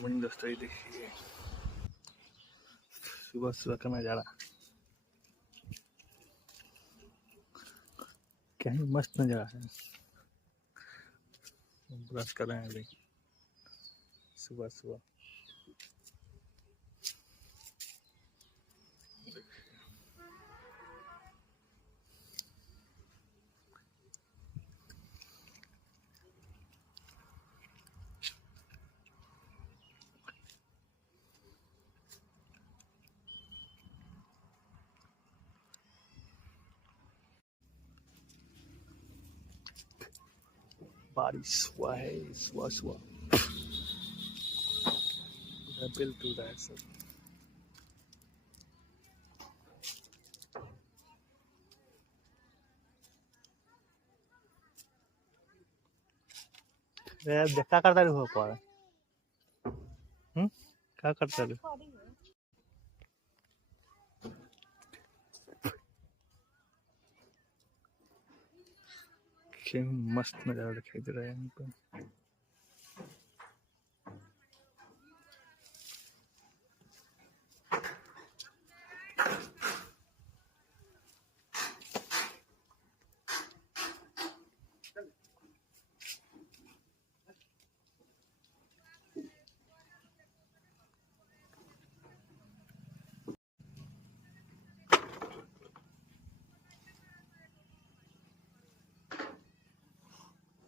Morning दोस्तों, ये देखिए सुबह सुबह का नज़ारा क्या ही मस्त नज़ारा है। ब्रश कर रहे हैं अभी सुबह सुबह। बारिश हुआ है सुबह सुबह, बिल टू रहा है सब। क्या करता रहो पर क्या करता रहो। मस्त नज़ारा दिखाई दे रहा है यहाँ पे।